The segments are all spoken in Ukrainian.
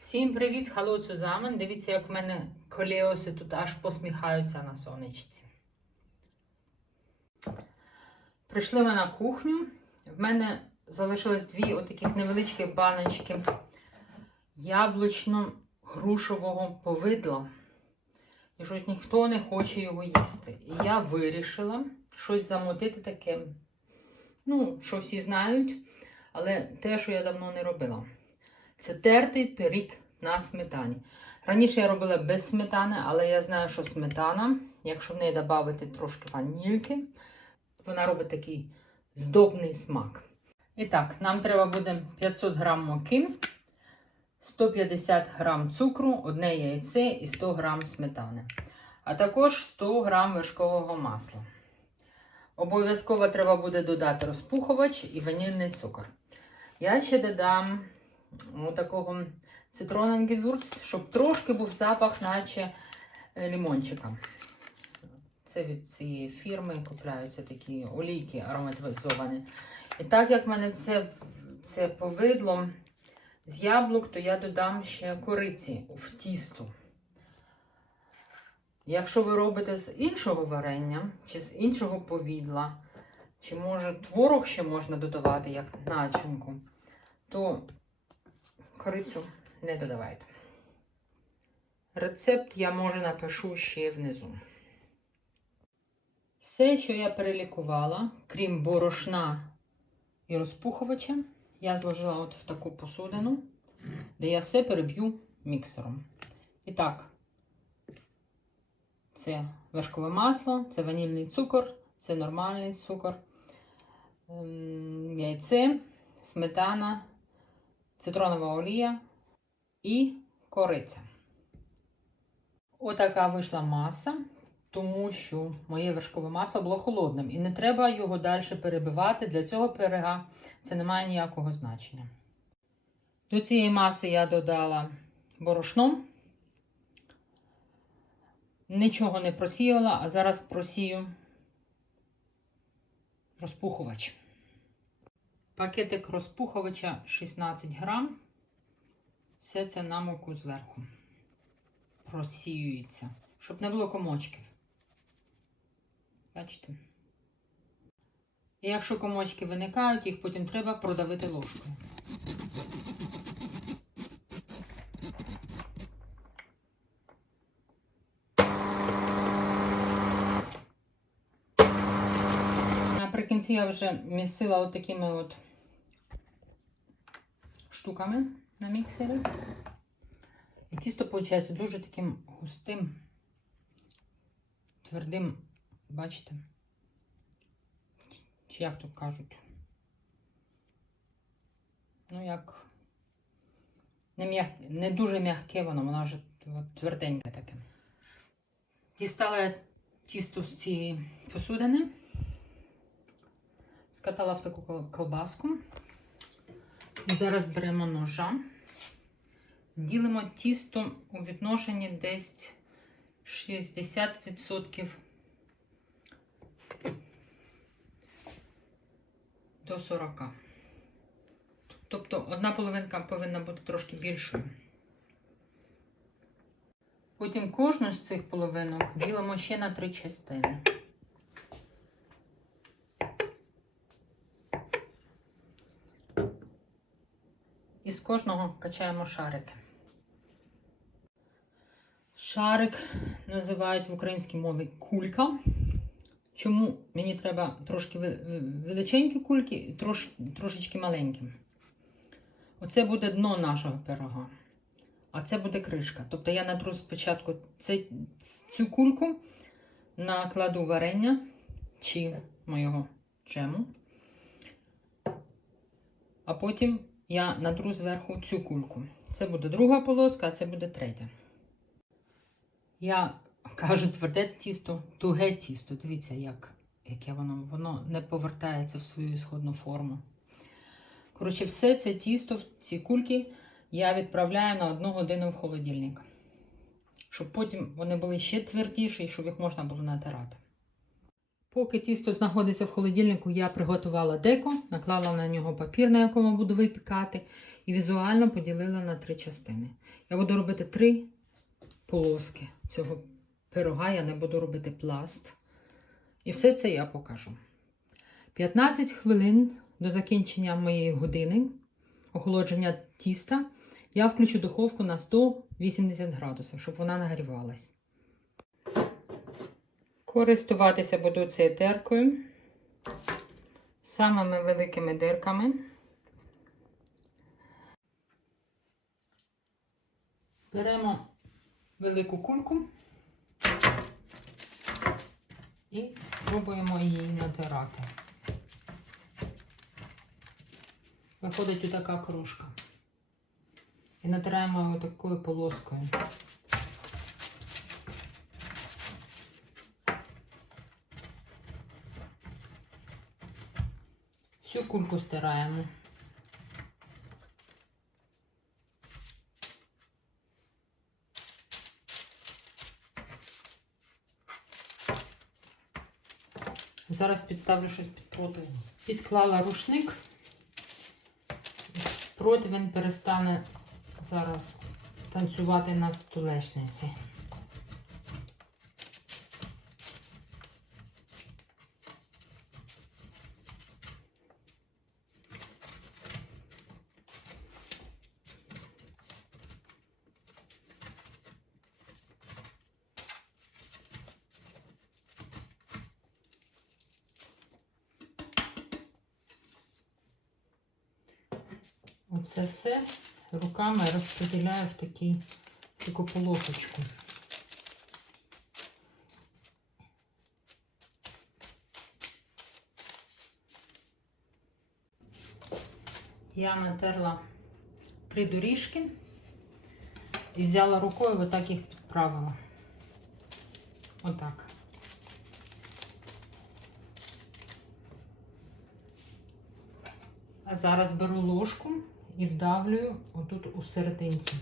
Всім привіт, халло Цузамен. Дивіться, як в мене колеоси тут аж посміхаються на сонечці. Прийшли ми на кухню. В мене залишилось дві отаких невеличкі баночки яблучно-грушового повидла. І щось ніхто не хоче його їсти. І я вирішила щось замотити таке. Ну, що всі знають, але те, що я давно не робила. Це тертий пиріг на сметані. Раніше я робила без сметани, але я знаю, що сметана, якщо в неї додати трошки ванільки, вона робить такий здобний смак. І так, нам треба буде 500 грам муки, 150 грам цукру, одне яйце і 100 грам сметани. А також 100 грам вершкового масла. Обов'язково треба буде додати розпухувач і ванільний цукор. Я ще додам такого цитроненгевюрц, щоб трошки був запах, наче е, лимончика. Це від цієї фірми купляються такі олійки ароматизовані. І так як в мене це, це повидло з яблук, то я додам ще кориці в тісто. Якщо ви робите з іншого варення, чи з іншого повідла, чи може творог ще можна додавати як начинку, то корицю не додавайте. Рецепт я може напишу ще внизу. Все, що я перелікувала, крім борошна і розпухувача, я зложила от в таку посудину, де я все переб'ю міксером. І так, це вершкове масло, це ванільний цукор, це нормальний цукор, ем, яйце, сметана, цитронова олія і кориця. Отака вийшла маса, тому що моє вершкове масло було холодним. І не треба його далі перебивати. Для цього пирога це не має ніякого значення. До цієї маси я додала борошно. Нічого не просіяла, а зараз просію розпухувач. Пакетик розпухувача 16 грам. Все це на муку зверху. Просіюється, щоб не було комочків. Бачите? І якщо комочки виникають, їх потім треба продавити ложкою. Наприкінці я вже місила от такими от штуками на міксері. І тісто виходить дуже таким густим, твердим, бачите? Чи як тут кажуть? Ну, як не, м'як... не дуже м'яке воно, воно вже тверденьке таке. Дістала тісто з цієї посудини, скатала в таку колбаску. Зараз беремо ножа. Ділимо тісто у відношенні десь 60% до 40. Тобто одна половинка повинна бути трошки більшою. Потім кожну з цих половинок ділимо ще на три частини. І з кожного качаємо шарики. Шарик називають в українській мові кулька. Чому мені треба трошки величенькі кульки і трош, трошечки маленькі? Оце буде дно нашого пирога, а це буде кришка. Тобто я натру спочатку цю кульку, накладу варення чи моєго джему, а потім я натру зверху цю кульку. Це буде друга полоска, а це буде третя. Я кажу тверде тісто, туге тісто. Дивіться, як, яке воно, воно не повертається в свою ісходну форму. Коротше, все це тісто, ці кульки я відправляю на одну годину в холодильник. Щоб потім вони були ще твердіші і щоб їх можна було натирати. Поки тісто знаходиться в холодильнику, я приготувала деко, наклала на нього папір, на якому буду випікати. і візуально поділила на три частини. Я буду робити три полоски цього пирога, я не буду робити пласт. І все це я покажу. 15 хвилин до закінчення моєї години охолодження тіста я включу духовку на 180 градусів, щоб вона нагрівалась. Користуватися буду цією теркою самими великими дирками. Беремо велику кульку і пробуємо її натирати. Виходить отака крошка. І натираємо такою полоскою. Всю кульку стираємо. Зараз підставлю щось під противень. Підклала рушник. Противень перестане зараз танцювати на столешниці. Оце все руками розподіляю в такий, таку полосочку. Я натерла три доріжки і взяла рукою, отак їх підправила. Отак. А зараз беру ложку і вдавлюю отут у серединці.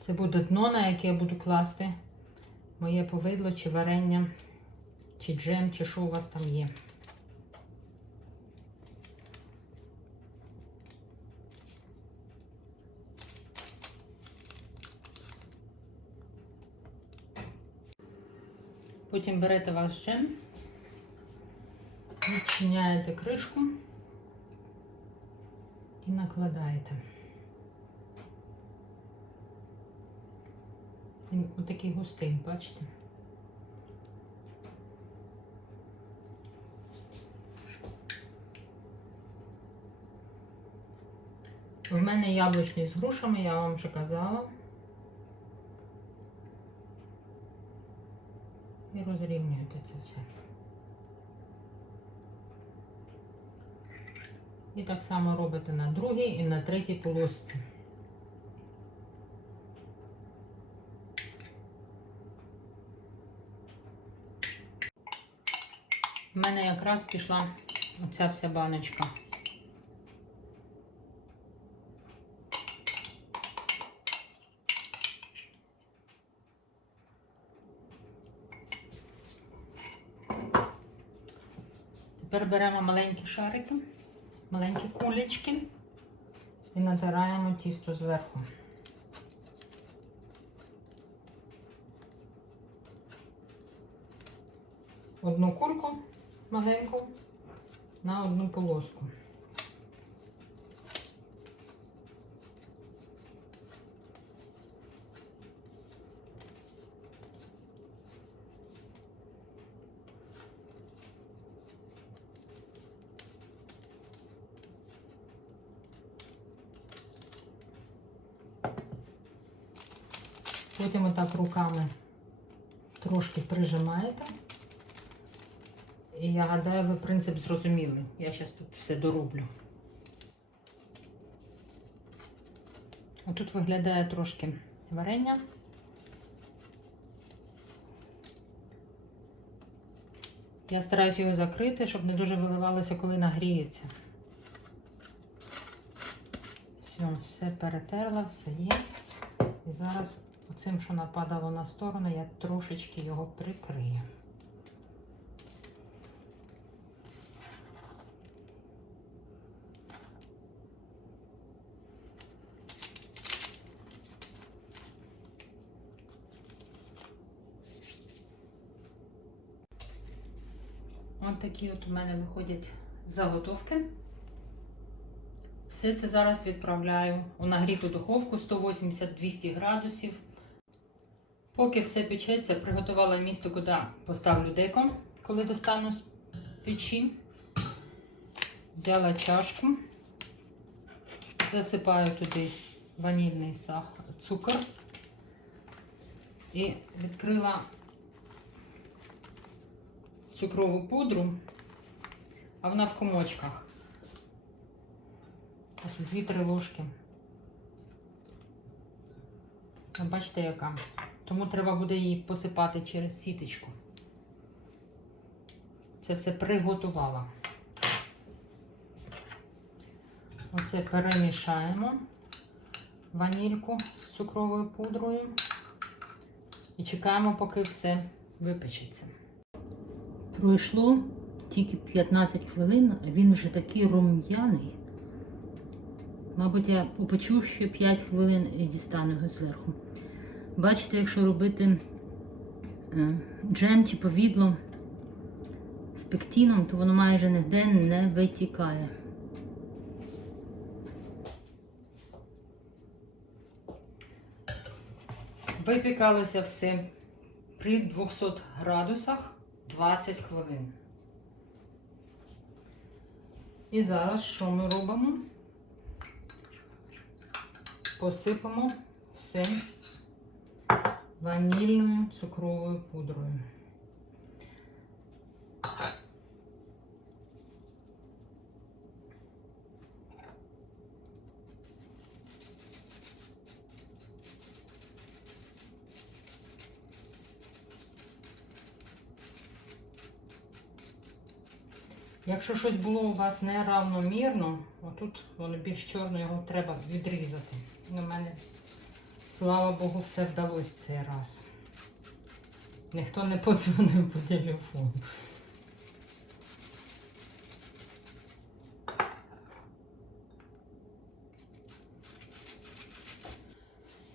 Це буде дно, на яке я буду класти моє повидло, чи варення, чи джем, чи що у вас там є. Потім берете ваш джем, відчиняєте кришку і накладаєте. Він отакий густий, бачите? В мене яблучний з грушами, я вам вже казала. І розрівнюєте це все. І так само робите на другій і на третій полосці. У мене якраз пішла оця вся баночка. Тепер беремо маленькі шарики, маленькі кулечки і натираємо тісто зверху. Одну кульку маленьку на одну полоску. Потім отак руками трошки прижимаєте. І я гадаю, ви принцип зрозуміли. Я зараз тут все дороблю. Отут виглядає трошки варення. Я стараюся його закрити, щоб не дуже виливалося, коли нагріється. Все, все перетерла, все є. І зараз Оцим, що нападало на сторону, я трошечки його прикрию. От такі от у мене виходять заготовки. Все це зараз відправляю у нагріту духовку 180-200 градусів. Поки все печеться, приготувала місто, куди поставлю деко, коли достану з печі. Взяла чашку, засипаю туди ванільний сахар, цукор і відкрила цукрову пудру, а вона в комочках. Ось 2-3 ложки. Ви Бачите, яка. Тому треба буде її посипати через сіточку. Це все приготувала. Оце перемішаємо ванільку з цукровою пудрою і чекаємо, поки все випечеться. Пройшло тільки 15 хвилин, він вже такий рум'яний. Мабуть, я попечу ще 5 хвилин і дістану його зверху. Бачите, якщо робити е, джем чи повідло з пектіном, то воно майже ніде не витікає. Випікалося все при 200 градусах 20 хвилин. І зараз що ми робимо? Посипемо все ванільною цукровою пудрою. Якщо щось було у вас неравномірно, отут воно більш чорно, його треба відрізати. У мене, слава Богу, все вдалося цей раз. Ніхто не подзвонив по телефону.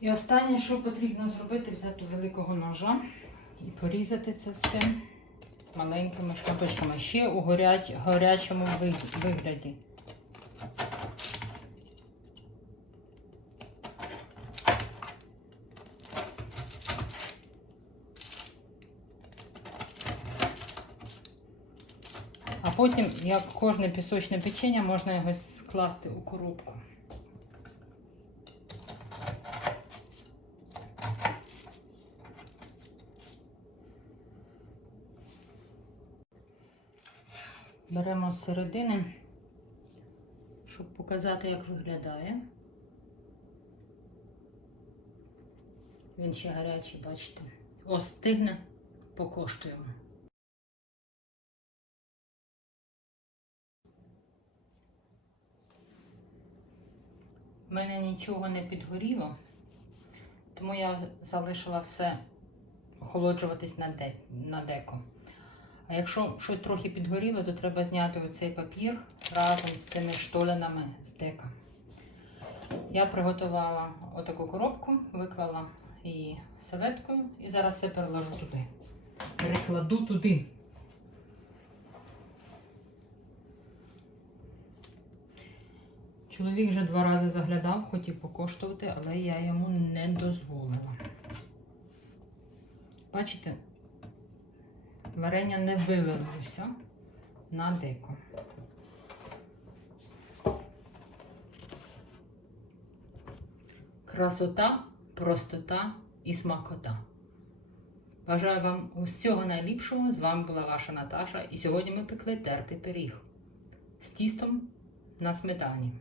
І останнє, що потрібно зробити, взяти великого ножа і порізати це все маленькими шматочками. Ще у горяч, горячому вигляді. А потім, як кожне пісочне печення, можна його скласти у коробку. Беремо з середини, щоб показати, як виглядає. Він ще гарячий, бачите. Остигне, покоштуємо. У мене нічого не підгоріло, тому я залишила все охолоджуватись на, де, на деко. А якщо щось трохи підгоріло, то треба зняти оцей папір разом з цими штолянами з дека. Я приготувала отаку коробку, виклала її серветкою і зараз все переложу туди. Перекладу туди. Чоловік вже два рази заглядав, хотів покоштувати, але я йому не дозволила. Бачите, варення не вивелося на деко. Красота, простота і смакота. Бажаю вам усього найліпшого. З вами була ваша Наташа. І сьогодні ми пекли тертий пиріг з тістом на сметані.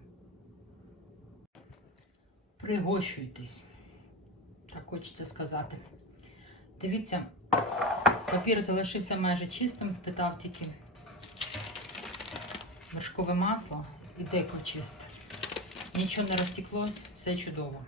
Пригощуйтесь, так хочеться сказати. Дивіться, папір залишився майже чистим, питав тільки вершкове масло і деко чисте. Нічого не розтіклось, все чудово.